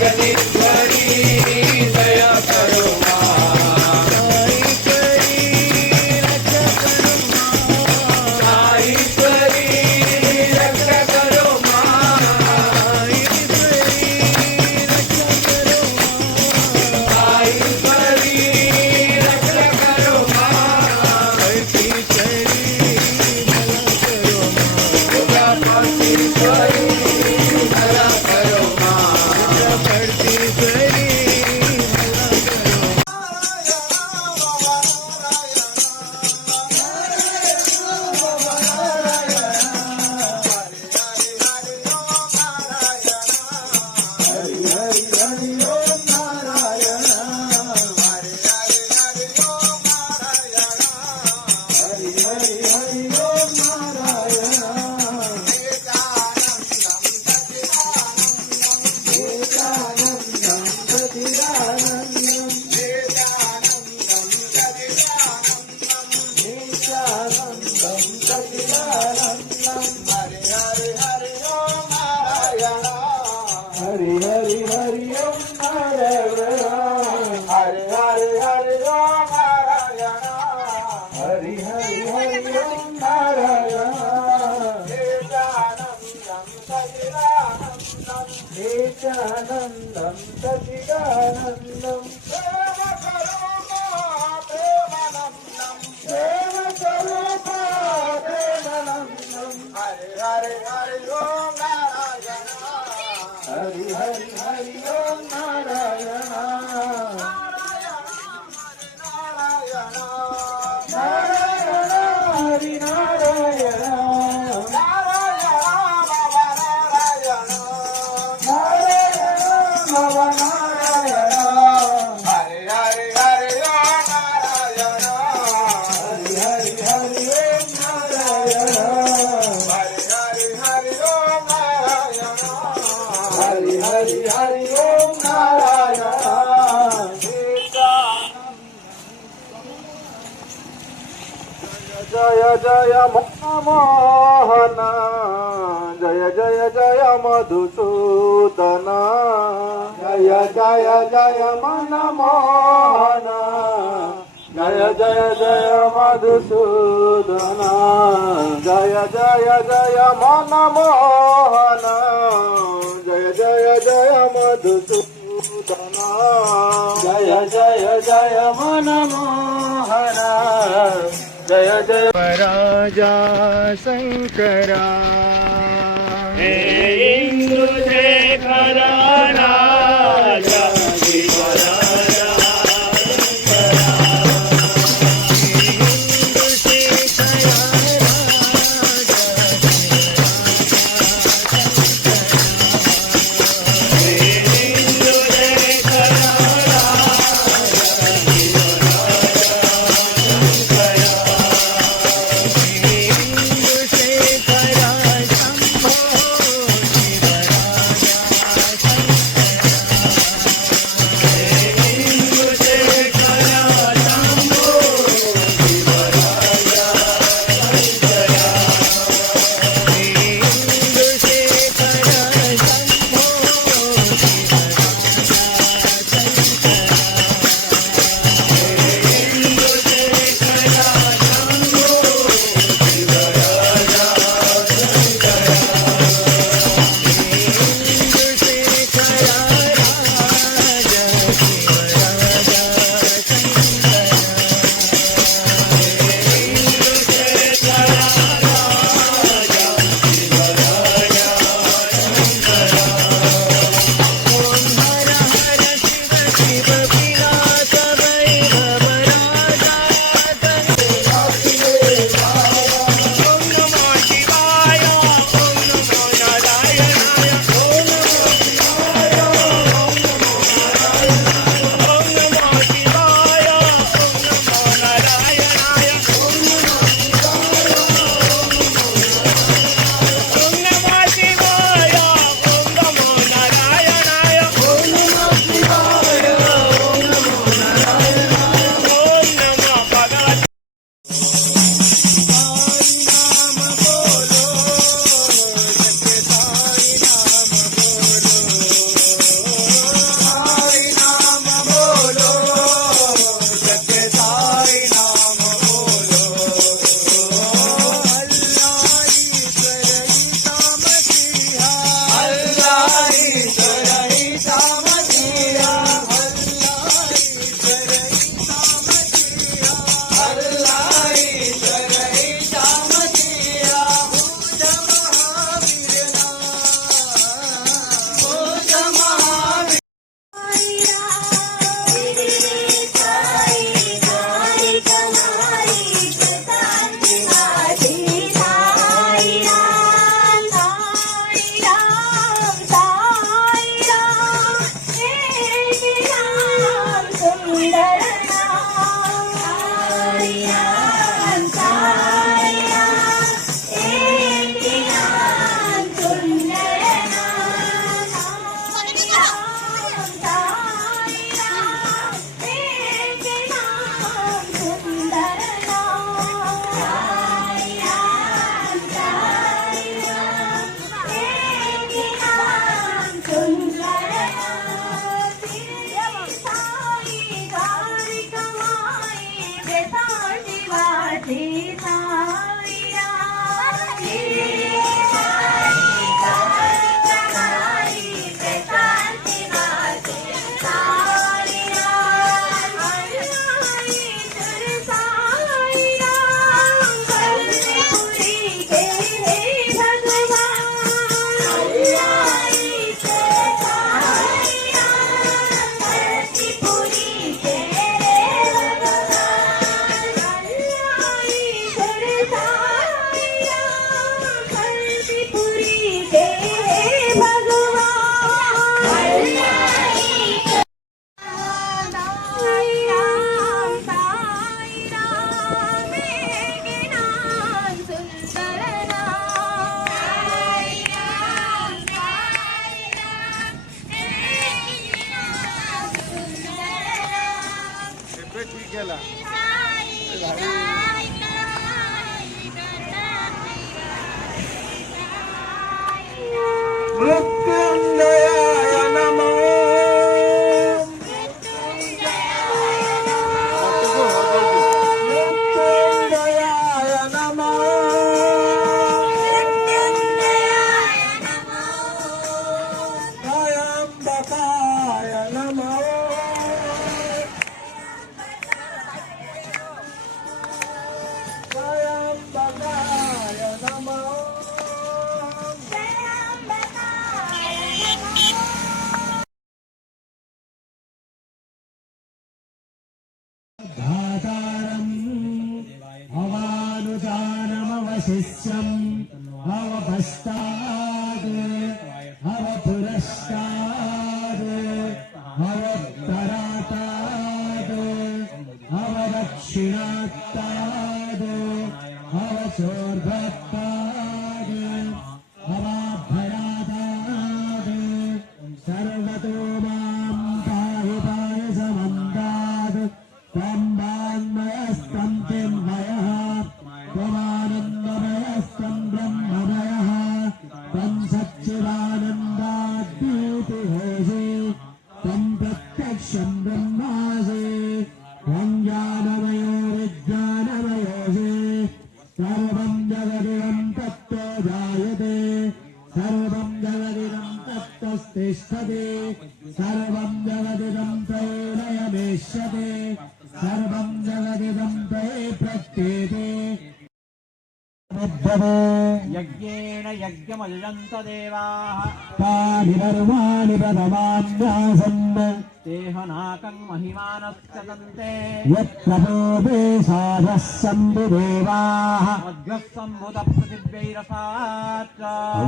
जगदीश्वरी दया करो हरि हरि हरि ओम नारायण हरि हरि हरि ओम नारायण हरि हरि हरि ओम नारायण नित्यानंदं सच्चिदानंदं प्रेम स्वरूपा प्रेमानंदं हरि हरि हरि ओम नारायण हरि हरि हरि ओम नारायण नारायण हरि नारायण हरि हरि ओम नारायण जय जय मोहन जय जय जय मधुसूदन जय जय जय मनमोहन जय जय जय मधुसूदन जय जय जय मनमोहन जय जय जय मधुसूदन जय जय जय मनमोहन जय जय राजा शंकरा हे इंदुशेखर राजा गेला मृत्युंजयाय नमः मृत्युंजयाय नमः त्र्यंबकाय नमः त्र्यंबकाय नमः धातारम् अवानुजानमवशिष्यम् अवपश्चात् अवपुरस्तात् अवोत्तरातात् अवदक्षिणात्तात् अवचोर्ध्वत्तात् अवाभयातात् सर्वतो मां पाहि पायसमन्तात् त्वम्बान्मयस्तं चिन्मयः त्वमानन्दमयस्तं ब्रह्ममयः त्वं सच्चिदानन्दाद्योतिहोषि त्वं प्रत्यक्षं ब्रह्मासि त्वं ज्ञानमयो विज्ञानमयोषि सर्वं जगदिदं तत्त्वो जायते सर्वं जगदिदं तत्त्वस्तिष्ठति सर्वं जगदिदं त्रयेणयमेष्यते सर्वं जगदिदं त्रये प्रत्येते यज्ञेन यज्ञमयुजन्त देवाः तानि कर्माणि प्रथमान्यासन् तेहनाकं महिमानश्च दन्ते यत्र पूर्वे साधः सन्ति देवाः मध्वः सम्भुतपृथिव्यैरसाच्च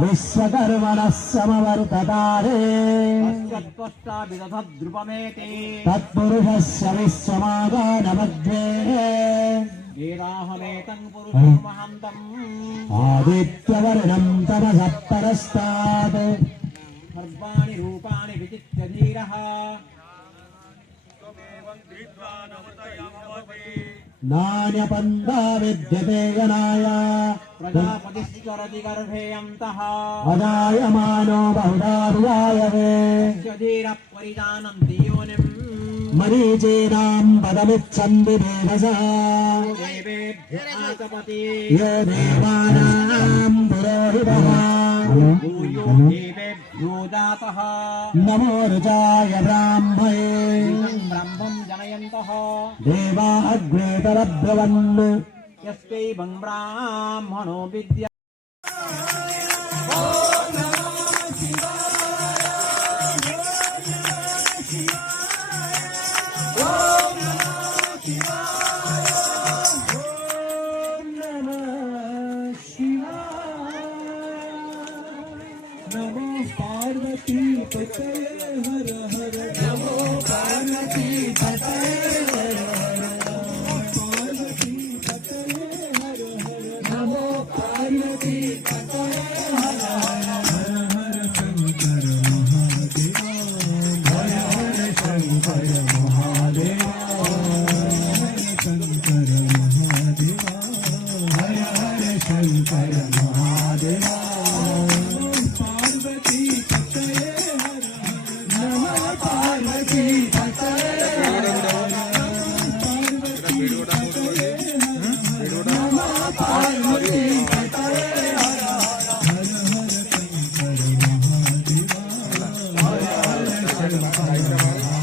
विश्वकर्मणः समवर्ततारे तस्य त्वष्टा विदधद्रुपमेति तत्पुरुषस्य विश्वमादानमध्ये वेदाहमेतं पुरुषमहन्तम् आदित्यवर्णं तमसः परस्तात् सर्वाणि रूपाणि विचित्य धीरः नान्यपन्था विद्यते गणाय प्रजापतिश्चरति गर्भेऽन्तः अजायमानो बहुधार्यायवे तस्य धीरः परिजानन्ति योनिम् मरीचीनां पदमिच्छन्ति देवसः देवेभ्यः आचपति यो देवानां पुरोहितः भूयो देवेभ्यो जातः नमो ऋचाय ब्राह्मणे ब्रह्मं जनयन्तः देवा अग्रे तरब्रवन् यस्यैवं ब्राह्मणो विद्या नमो पार्वती पतये हर हर नमो पार्वती पतये हर हर पार्वती पतये हर हर नमो पार्वती पतये हर हर हर हर शंकर महादेव हर हर शंकर महादेव हर शंकर महादेव हर हर शंकर महादेव पार्वती पतये हर हर नमः पार्वती पतये हर हर पार्वती पतये हर हर नमः पार्वती पतये हर हर हर हर शंकर महादेव हर हर शंकर महादेव